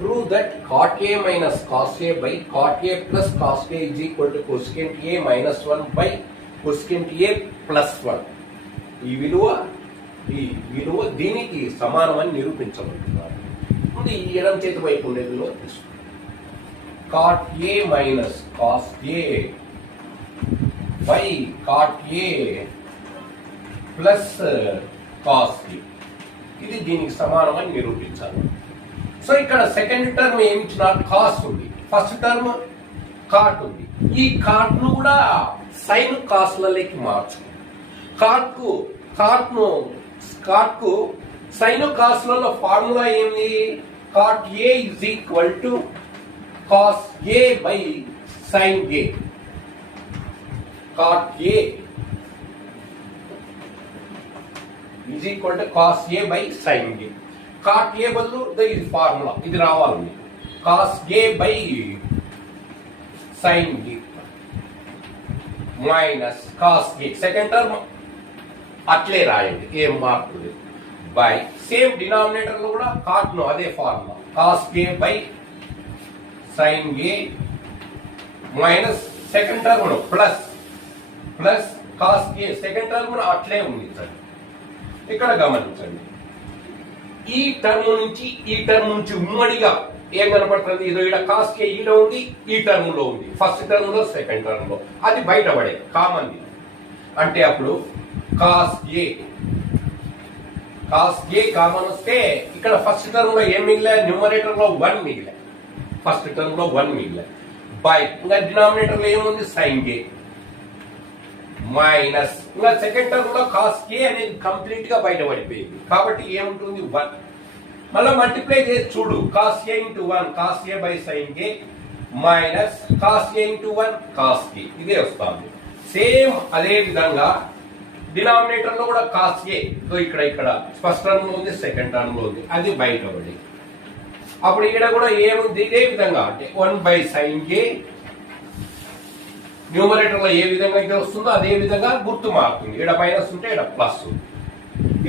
Prove that cot A minus cos A by cot A plus cos A is equal to cosecant A minus 1 by cosecant A plus 1. ఈ విలువ దీనికి సమానమని నిరూపించబడుతున్నారు. ముందు ఈ ఎడమ చేతి వైపు ఉండే విలువ తీసుకుంటాం. cot A minus cos A by cot A plus cos A. ఇది దీనికి సమానమని నిరూపించాలి. సో ఇక్కడ సెకండ్ టర్మ్ ఏమి ఇచ్చిన కాస్ ఉంది, ఫస్ట్ టర్మ్ కాట్ ఉంది. ఈ కాట్ ను కూడా సైన్ కాస్లలోకి మార్చు. కాట్ కు సైన్ కాస్లలో ఫార్ములా ఏంది? Cot A is equal to cos A by sine A. Cot A is equal to cos A by sine A. Cot A బదులు ఇది ఫార్ములా, ఇది రావాలి. Cos A by sine A minus cos A. Second term అట్లే రాయండి, ఏం మార్పు లేదు. By same denominator లో కూడా కాట్ ను అదే formula, cos A by sine A minus second term plus cos A. Second term అట్లే ఉంది. ఇక్కడ గమనించండి, ఈ టర్మ్ నుంచి ఉమ్మడిగా ఏం కనపడుతుంది? ఇదో ఇక్కడ కాస్ కే ఈలో ఉంది, ఈ టర్మ్ లో ఉంది, ఫస్ట్ టర్మ్ లో సెకండ్ టర్మ్ లో. అది బయటపడే కామన్. అంటే అప్పుడు కాస్ ఏ కామన్ వస్తే ఇక్కడ ఫస్ట్ టర్మ్ లో ఏం మిగిలే? న్యూమరేటర్ లో 1 మిగిలే, ఫస్ట్ టర్మ్ లో 1 మిగిలే. బై ఇంకా డినామినేటర్ లో ఏముంది? సైన్ ఏ మైనస్ ఇంకా సెకండ్ టర్మ్ లో కాస్ కే అనేది కంప్లీట్ గా బయటపడిపోయింది. కాబట్టి ఏముంటుంది? 1. మళ్ళీ మల్టిప్లై చేసి చూడు, cos A into 1 cos A by sine K minus cos A into 1 cos K. ఇదే వస్తుంది. సేమ్ అదే విధంగా డినామినేటర్ లో కూడా కాస్ ఏ ఇక్కడ ఫస్ట్ టర్మ్ లో ఉంది, సెకండ్ టర్మ్ లో ఉంది, అది బయటపడి. అప్పుడు ఇక్కడ కూడా ఏముంది? ఇదే విధంగా అంటే 1 బై సైన్ కే. న్యూమరేటర్ లో ఏ విధంగా అయితే వస్తుందో అదే విధంగా గుర్తు మారుతుంది. ఇక్కడ మైనస్ ఉంటే ఇక్కడ ప్లస్.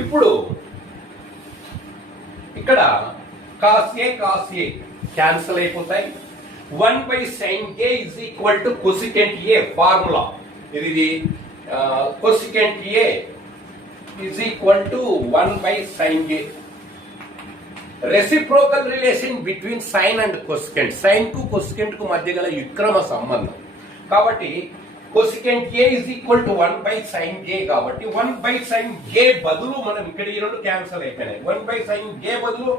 ఇప్పుడు ఇక్కడ కాస్ ఏ క్యాన్సిల్ అయిపోతాయి. 1 by sine A is equal to cosecant A formula. ఇది cosecant A is equal to 1 by sine A. Reciprocal relation between sine and cosecant. Sine కు కొసికెంట్ కు మధ్య గల విక్రమ సంబంధం. కాబట్టి cosecant A is equal to 1 by sine A. కాబట్టి 1 by sine ఏ బదులు మనం ఇక్కడ ఈ రెండు క్యాన్సిల్ అయిపోయినాయి. 1 బై సైన్ ఏ బదులు